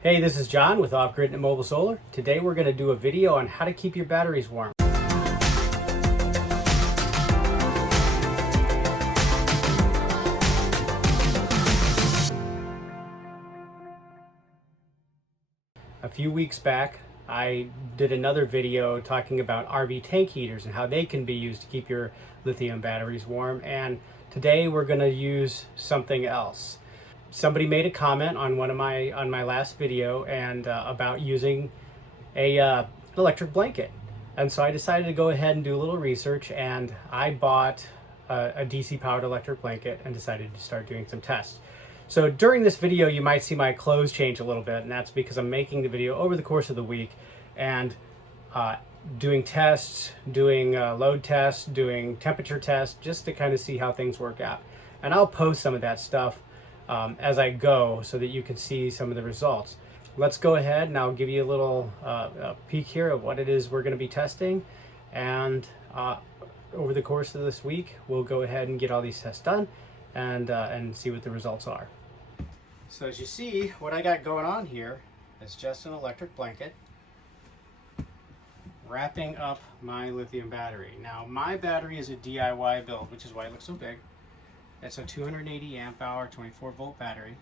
Hey, this is John with Off-Grid and Mobile Solar. Today we're going to do a video on how to keep your batteries warm. A few weeks back, I did another video talking about RV tank heaters and how they can be used to keep your lithium batteries warm. And today we're going to use something else. Somebody made a comment on my last video and about using an electric blanket, and so I decided to go ahead and do a little research, and I bought a DC powered electric blanket and decided to start doing some tests. So during this video you might see my clothes change a little bit, and that's because I'm making the video over the course of the week and doing tests, doing load tests, doing temperature tests, just to kind of see how things work out. And I'll post some of that stuff as I go so that you can see some of the results. Let's go ahead and I'll give you a little peek here of what it is we're going to be testing, and over the course of this week we'll go ahead and get all these tests done and see what the results are. So as you see, what I got going on here is just an electric blanket wrapping up my lithium battery. Now my battery is a DIY build, which is why it looks so big. It's a 280 amp hour 24 volt battery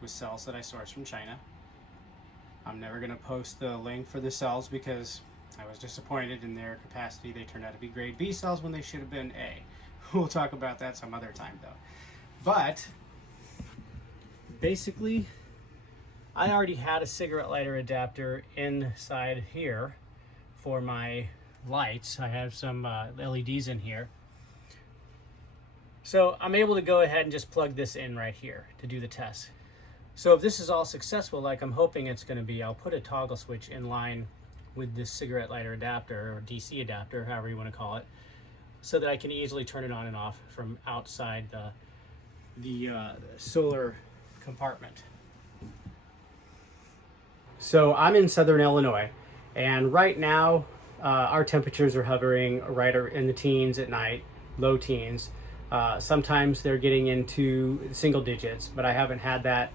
with cells that I sourced from China. I'm never going to post the link for the cells because I was disappointed in their capacity. They turned out to be grade B cells when they should have been A. We'll talk about that some other time though. But basically, I already had a cigarette lighter adapter inside here for my lights. I have some LEDs in here. So I'm able to go ahead and just plug this in right here to do the test. So if this is all successful, like I'm hoping it's going to be, I'll put a toggle switch in line with this cigarette lighter adapter, or DC adapter, however you want to call it, so that I can easily turn it on and off from outside the solar compartment. So I'm in Southern Illinois, and right now our temperatures are hovering right in the teens at night, low teens. Sometimes they're getting into single digits, but I haven't had that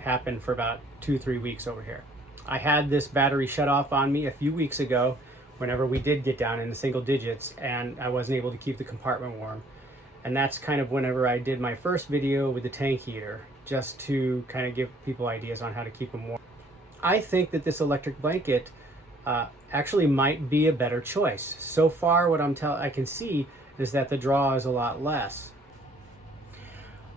happen for about 2-3 weeks over here. I had this battery shut off on me a few weeks ago whenever we did get down in the single digits, and I wasn't able to keep the compartment warm. And that's kind of whenever I did my first video with the tank heater, just to kind of give people ideas on how to keep them warm. I think that this electric blanket actually might be a better choice. So far what I can see is that the draw is a lot less.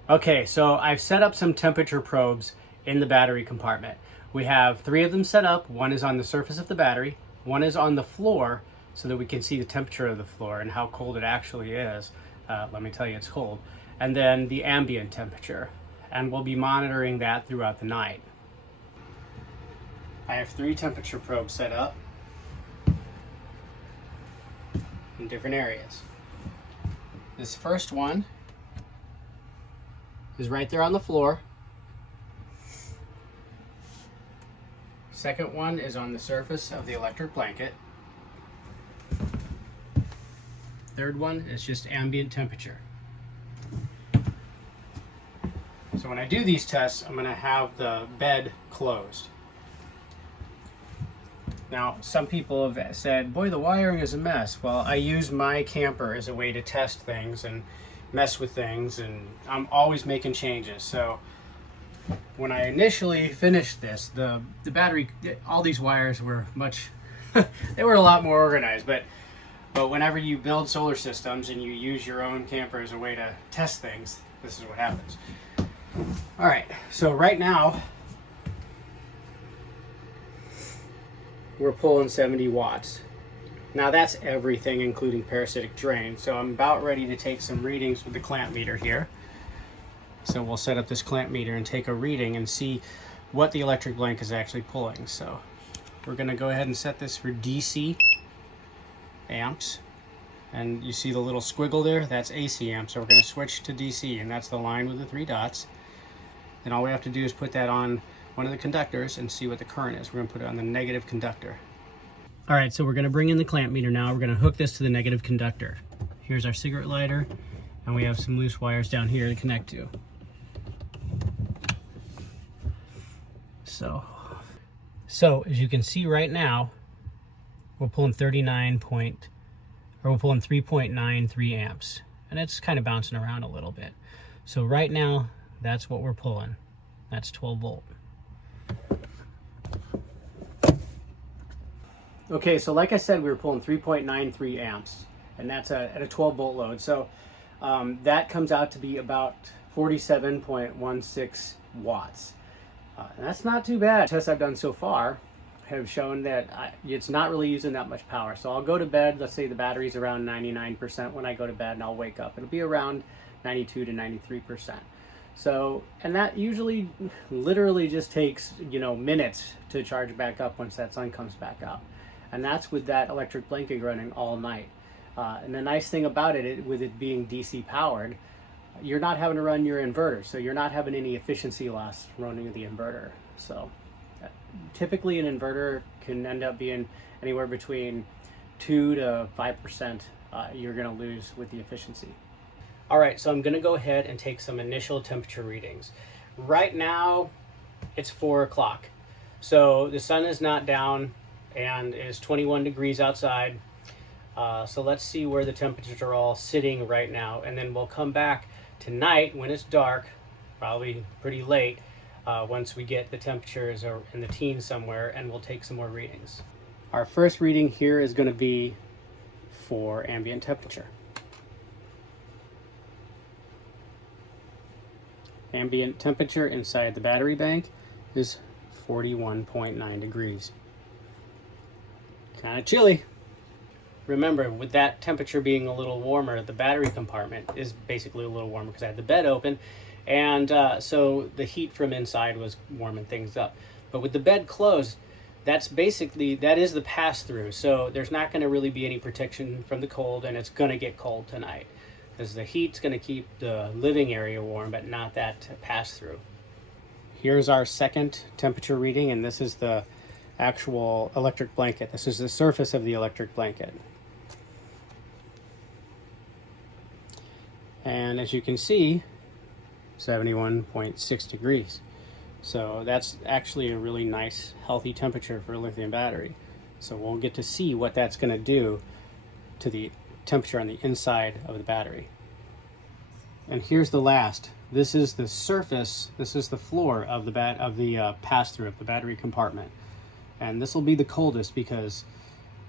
Okay, so I've set up some temperature probes in the battery compartment. We have 3 of them set up. One is on the surface of the battery, one is on the floor so that we can see the temperature of the floor and how cold it actually is. Let me tell you, it's cold. And then the ambient temperature. And we'll be monitoring that throughout the night. I have 3 temperature probes set up in different areas. This first one is right there on the floor. Second one is on the surface of the electric blanket. Third one is just ambient temperature. So when I do these tests, I'm going to have the bed closed. Now, some people have said, boy, the wiring is a mess. Well, I use my camper as a way to test things and mess with things, and I'm always making changes. So when I initially finished this, the battery, all these wires were they were a lot more organized, but whenever you build solar systems and you use your own camper as a way to test things, this is what happens. All right, so right now, we're pulling 70 watts. Now that's everything including parasitic drain. So I'm about ready to take some readings with the clamp meter here. So we'll set up this clamp meter and take a reading and see what the electric blanket is actually pulling. So we're gonna go ahead and set this for DC amps. And you see the little squiggle there? That's AC amps. So we're gonna switch to DC, and that's the line with the 3 dots. Then all we have to do is put that on one of the conductors and see what the current is. We're going to put it on the negative conductor. All right, so we're going to bring in the clamp meter now. We're going to hook this to the negative conductor. Here's our cigarette lighter, and we have some loose wires down here to connect to. So as you can see right now, we're pulling 3.93 amps, and it's kind of bouncing around a little bit. So right now, that's what we're pulling. That's 12 volt. Okay, so like I said, we were pulling 3.93 amps, and that's at a 12 volt load. So that comes out to be about 47.16 watts. And that's not too bad. Tests I've done so far have shown that it's not really using that much power. So I'll go to bed, let's say the battery's around 99% when I go to bed, and I'll wake up. It'll be around 92 to 93%. So, and that usually literally just takes, minutes to charge back up once that sun comes back up. And that's with that electric blanket running all night. And the nice thing about it, with it being DC powered, you're not having to run your inverter. So you're not having any efficiency loss running the inverter. So typically an inverter can end up being anywhere between 2 to 5% you're gonna lose with the efficiency. All right, so I'm gonna go ahead and take some initial temperature readings. Right now, it's 4 o'clock. So the sun is not down and it is 21 degrees outside. So let's see where the temperatures are all sitting right now. And then we'll come back tonight when it's dark, probably pretty late, once we get the temperatures in the teens somewhere, and we'll take some more readings. Our first reading here is gonna be for ambient temperature. Ambient temperature inside the battery bank is 41.9 degrees. Kind of chilly. Remember, with that temperature being a little warmer, the battery compartment is basically a little warmer because I had the bed open, and so the heat from inside was warming things up. But with the bed closed, that is the pass-through, so there's not going to really be any protection from the cold, and it's going to get cold tonight because the heat's going to keep the living area warm, but not that pass-through. Here's our second temperature reading, and this is the actual electric blanket. This is the surface of the electric blanket. And as you can see, 71.6 degrees. So that's actually a really nice, healthy temperature for a lithium battery. So we'll get to see what that's going to do to the temperature on the inside of the battery. And here's the last. This is the surface, this is the floor of the pass-through of the battery compartment. And this will be the coldest because,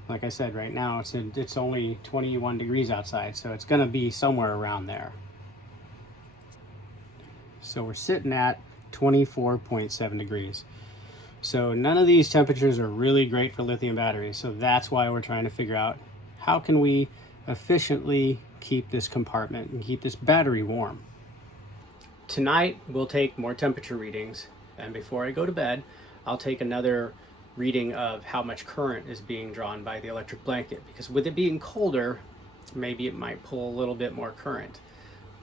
like I said, right now it's only 21 degrees outside, so it's going to be somewhere around there. So we're sitting at 24.7 degrees. So none of these temperatures are really great for lithium batteries, so that's why we're trying to figure out how can we efficiently keep this compartment and keep this battery warm. Tonight we'll take more temperature readings, and before I go to bed, I'll take another reading of how much current is being drawn by the electric blanket, because with it being colder, maybe it might pull a little bit more current.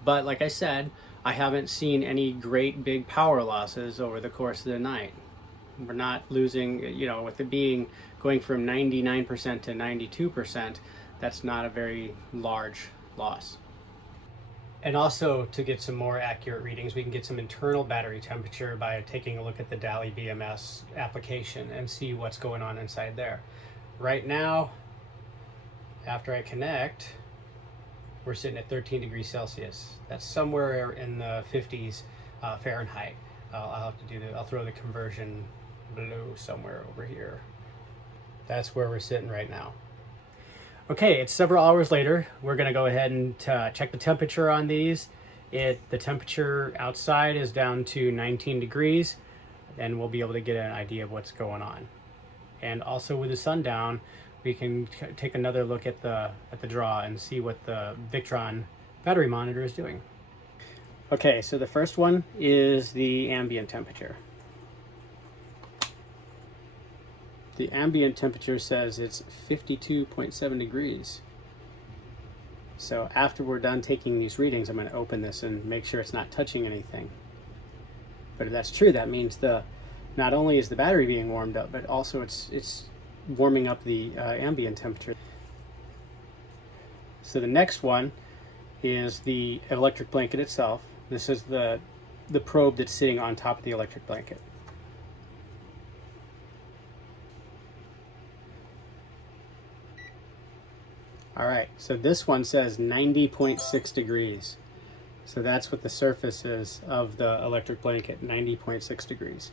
But like I said, I haven't seen any great big power losses over the course of the night. We're not losing, with it going from 99% to 92%, that's not a very large loss. And also, to get some more accurate readings, we can get some internal battery temperature by taking a look at the DALI BMS application and see what's going on inside there. Right now, after I connect, we're sitting at 13 degrees Celsius. That's somewhere in the 50s Fahrenheit. I'll throw the conversion below somewhere over here. That's where we're sitting right now. Okay, it's several hours later. We're gonna go ahead and check the temperature on these. The temperature outside is down to 19 degrees, and we'll be able to get an idea of what's going on. And also with the sun down, we can take another look at the draw and see what the Victron battery monitor is doing. Okay, so the first one is the ambient temperature. The ambient temperature says it's 52.7 degrees. So after we're done taking these readings, I'm going to open this and make sure it's not touching anything. But if that's true, that means not only is the battery being warmed up, but also it's warming up the ambient temperature. So the next one is the electric blanket itself. This is the probe that's sitting on top of the electric blanket. All right, so this one says 90.6 degrees. So that's what the surface is of the electric blanket, 90.6 degrees.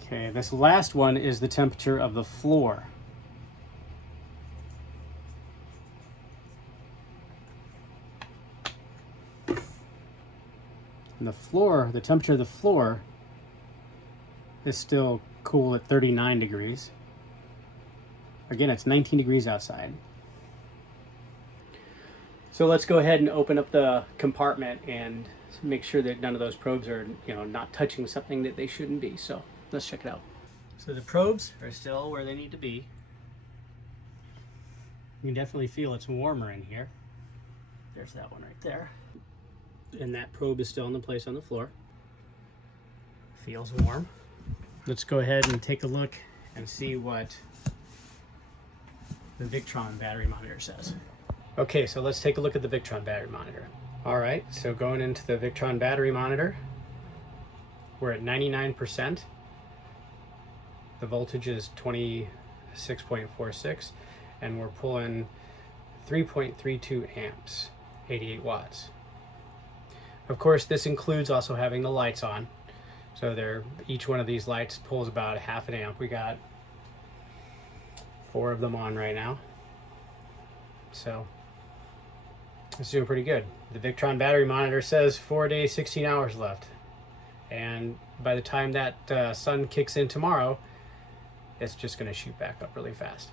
Okay, this last one is the temperature of the floor. And the floor, the temperature of the floor is still cool at 39 degrees. Again, it's 19 degrees outside. So let's go ahead and open up the compartment and make sure that none of those probes are, not touching something that they shouldn't be. So let's check it out. So the probes are still where they need to be. You can definitely feel it's warmer in here. There's that one right there. And that probe is still in the place on the floor. Feels warm. Let's go ahead and take a look and see what the Victron battery monitor says. Okay, so let's take a look at the Victron battery monitor. All right, so going into the Victron battery monitor, we're at 99%. The voltage is 26.46, and we're pulling 3.32 amps, 88 watts. Of course, this includes also having the lights on. So each one of these lights pulls about a half an amp. We got 4 of them on right now. So it's doing pretty good. The Victron battery monitor says 4 days, 16 hours left. And by the time that sun kicks in tomorrow, it's just gonna shoot back up really fast.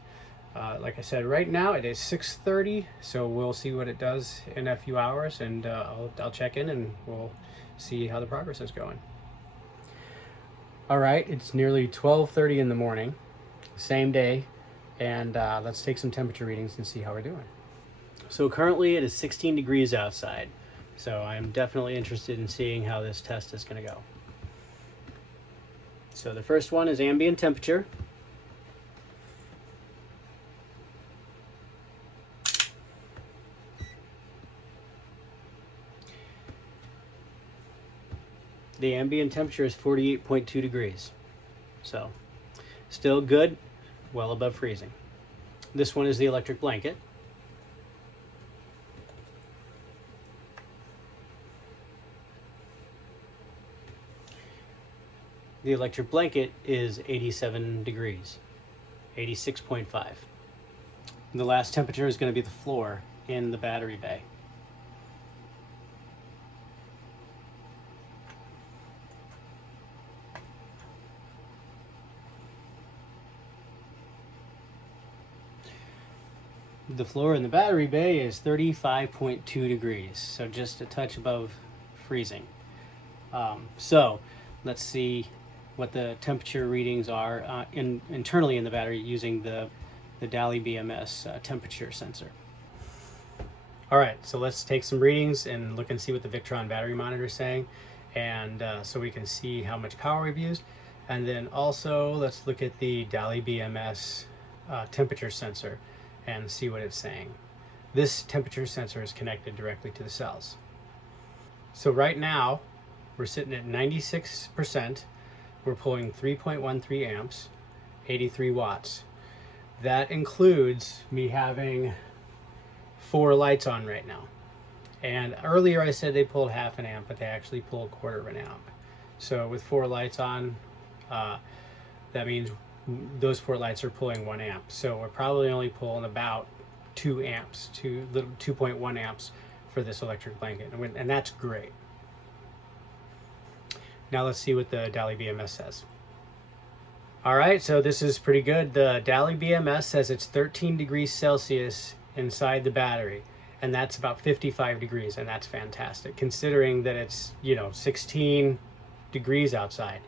Like I said, right now it is 6:30, so we'll see what it does in a few hours, and I'll check in and we'll see how the progress is going. All right, it's nearly 12:30 in the morning, same day, and let's take some temperature readings and see how we're doing. So currently it is 16 degrees outside, so I'm definitely interested in seeing how this test is going to go. So the first one is ambient temperature. The ambient temperature is 48.2 degrees. So still good, well above freezing. This one is the electric blanket. The electric blanket is 87 degrees, 86.5. The last temperature is going to be the floor in the battery bay. The floor in the battery bay is 35.2 degrees, so just a touch above freezing. So let's see what the temperature readings are internally in the battery using the DALI BMS temperature sensor. All right, so let's take some readings and look and see what the Victron battery monitor is saying, and so we can see how much power we've used. And then also let's look at the DALI BMS temperature sensor and see what it's saying. This temperature sensor is connected directly to the cells. So right now we're sitting at 96%. We're pulling 3.13 amps, 83 watts. That includes me having 4 lights on right now. And earlier I said they pulled half an amp, but they actually pull a quarter of an amp. So with 4 lights on, that means those 4 lights are pulling 1 amp. So we're probably only pulling about 2 amps, 2.1 amps for this electric blanket. And that's great. Now let's see what the DALI BMS says. All right, so this is pretty good. The DALI BMS says it's 13 degrees Celsius inside the battery, and that's about 55 degrees, and that's fantastic considering that it's 16 degrees outside.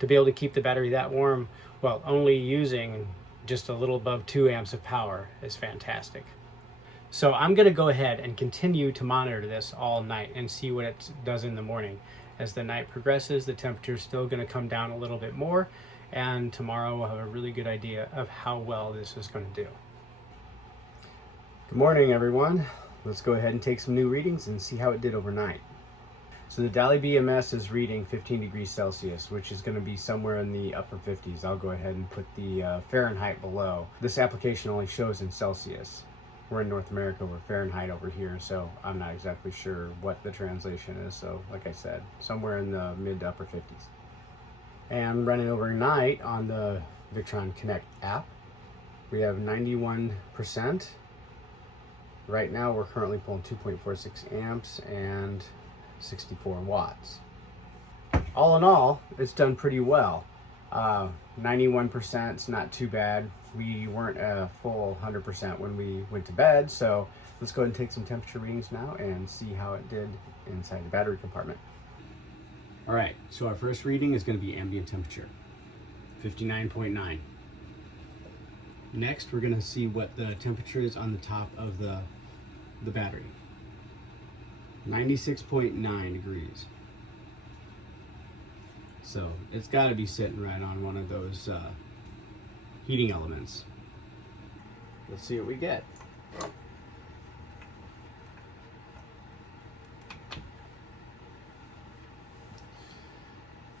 To be able to keep the battery that warm while only using just a little above 2 amps of power is fantastic. So I'm going to go ahead and continue to monitor this all night and see what it does in the morning. As the night progresses, the temperature is still going to come down a little bit more, and tomorrow we'll have a really good idea of how well this is going to do. Good morning, everyone. Let's go ahead and take some new readings and see how it did overnight. So the DALI BMS is reading 15 degrees Celsius, which is going to be somewhere in the upper 50s. I'll go ahead and put the Fahrenheit below. This application only shows in Celsius. we're in North America, we're Fahrenheit over here, so I'm not exactly sure what the translation is. So like I said, somewhere in the mid to upper 50s. And running overnight on the Victron Connect app, we have 91%. Right now we're currently pulling 2.46 amps and 64 watts. All in all, it's done pretty well. 91% is not too bad. We weren't a full 100% when we went to bed, so let's go ahead and take some temperature readings now and see how it did inside the battery compartment. All right, so our first reading is going to be ambient temperature, 59.9. Next, we're going to see what the temperature is on the top of the battery, 96.9 degrees. So it's got to be sitting right on one of those heating elements. Let's see what we get.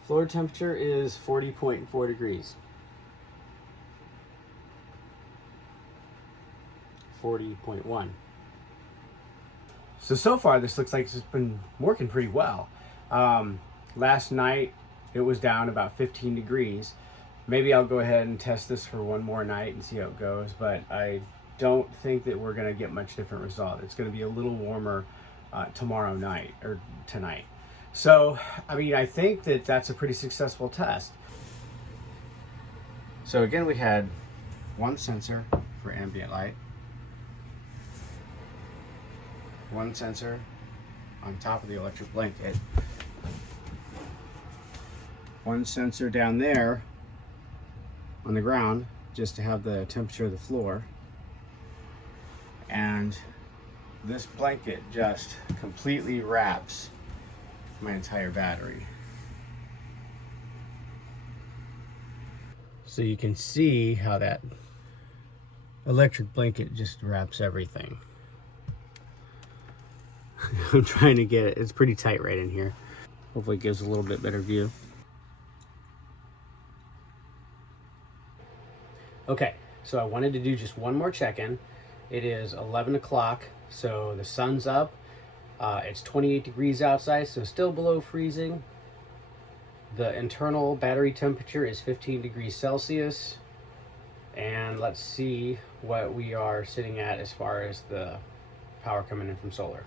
Floor temperature is 40.4 degrees. 40.1. So far this looks like it's been working pretty well. Last night it was down about 15 degrees. Maybe I'll go ahead and test this for one more night and see how it goes, but I don't think that we're going to get much different result. It's going to be a little warmer tomorrow night or tonight. So, I mean, I think that that's a pretty successful test. So again, we had one sensor for ambient light, one sensor on top of the electric blanket, one sensor down there on the ground just to have the temperature of the floor, and this blanket just completely wraps my entire battery. So you can see how that electric blanket just wraps everything. I'm trying to get it, it's pretty tight right in here. Hopefully it gives a little bit better view. Okay, so I wanted to do just one more check-in. It is 11 o'clock, so the sun's up. It's 28 degrees outside, so still below freezing. The internal battery temperature is 15 degrees Celsius. And let's see what we are sitting at as far as the power coming in from solar.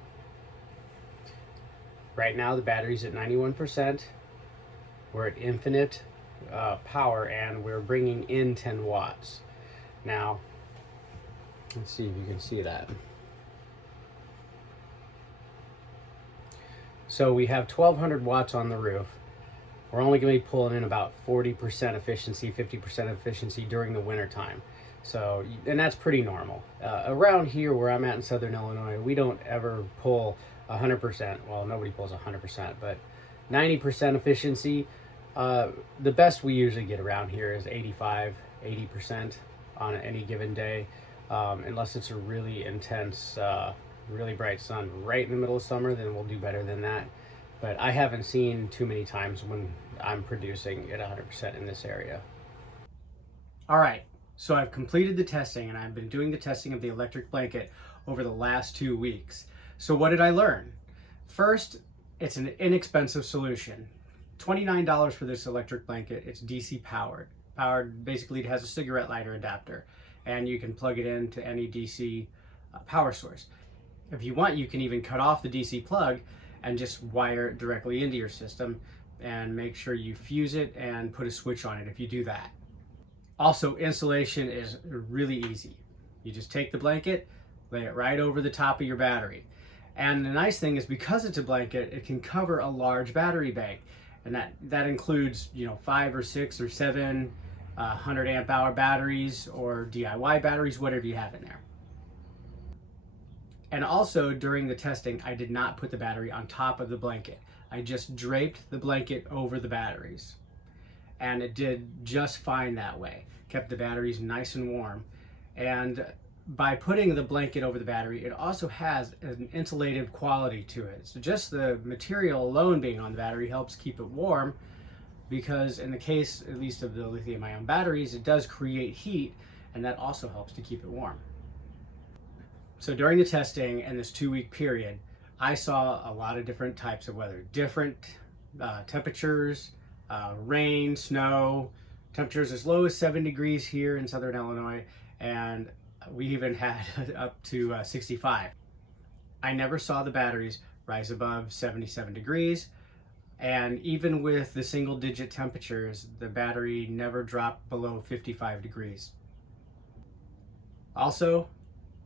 Right now the battery's at 91%. We're at infinite power, and we're bringing in 10 watts. Now, let's see if you can see that. So we have 1200 watts on the roof. We're only going to be pulling in about 40% efficiency, 50% efficiency during the winter time. So, and that's pretty normal. Around here where I'm at in Southern Illinois, we don't ever pull 100%. Well, nobody pulls 100%, but 90% efficiency. The best we usually get around here is 85, 80% on any given day, unless it's a really intense, really bright sun right in the middle of summer, then we'll do better than that. But I haven't seen too many times when I'm producing at 100% in this area. All right, so I've completed the testing, and I've been doing the testing of the electric blanket over the last 2 weeks. So what did I learn? First, it's an inexpensive solution. $29 for this electric blanket. It's DC powered. Basically, it has a cigarette lighter adapter, and you can plug it into any DC power source. If you want, you can even cut off the DC plug and just wire it directly into your system, and make sure you fuse it and put a switch on it if you do that. Also, installation is really easy. You just take the blanket, lay it right over the top of your battery. And the nice thing is, because it's a blanket, it can cover a large battery bank. And that includes, 5 or 6 or 7 100 amp hour batteries or DIY batteries, whatever you have in there. And also, during the testing, I did not put the battery on top of the blanket. I just draped the blanket over the batteries. And it did just fine that way. Kept the batteries nice and warm. And by putting the blanket over the battery, it also has an insulative quality to it. So just the material alone being on the battery helps keep it warm, because in the case, at least of the lithium-ion batteries, it does create heat, and that also helps to keep it warm. So during the testing and this 2-week period, I saw a lot of different types of weather, different temperatures, rain, snow, temperatures as low as 7 degrees here in Southern Illinois, and we even had up to 65. I never saw the batteries rise above 77 degrees, and even with the single digit temperatures, the battery never dropped below 55 degrees. Also,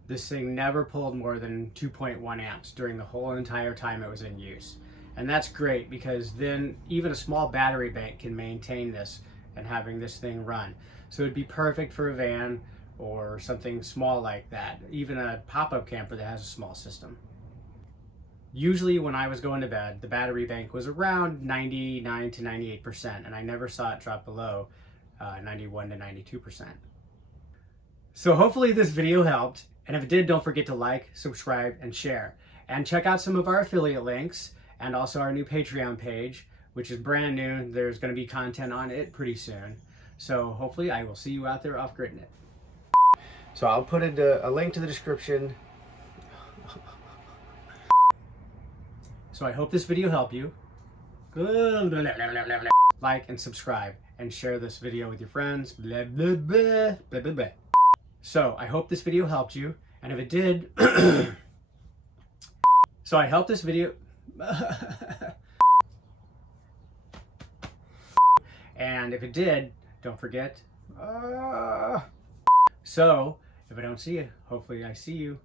this thing never pulled more than 2.1 amps during the whole entire time it was in use. And that's great, because then even a small battery bank can maintain this and having this thing run. So it'd be perfect for a van or something small like that, even a pop-up camper that has a small system. Usually when I was going to bed, the battery bank was around 99 to 98%, and I never saw it drop below 91 to 92%. So hopefully this video helped, and if it did, don't forget to like, subscribe, and share. And check out some of our affiliate links, and also our new Patreon page, which is brand new. There's going to be content on it pretty soon. So hopefully I will see you out there off Gridin it. So I'll put a link to the description. So I hope this video helped you. Like and subscribe and share this video with your friends. Blah, blah, blah, blah, blah, blah. So I hope this video helped you, and if it did, so I hope this video, and if it did, don't forget, so if I don't see you, hopefully I see you.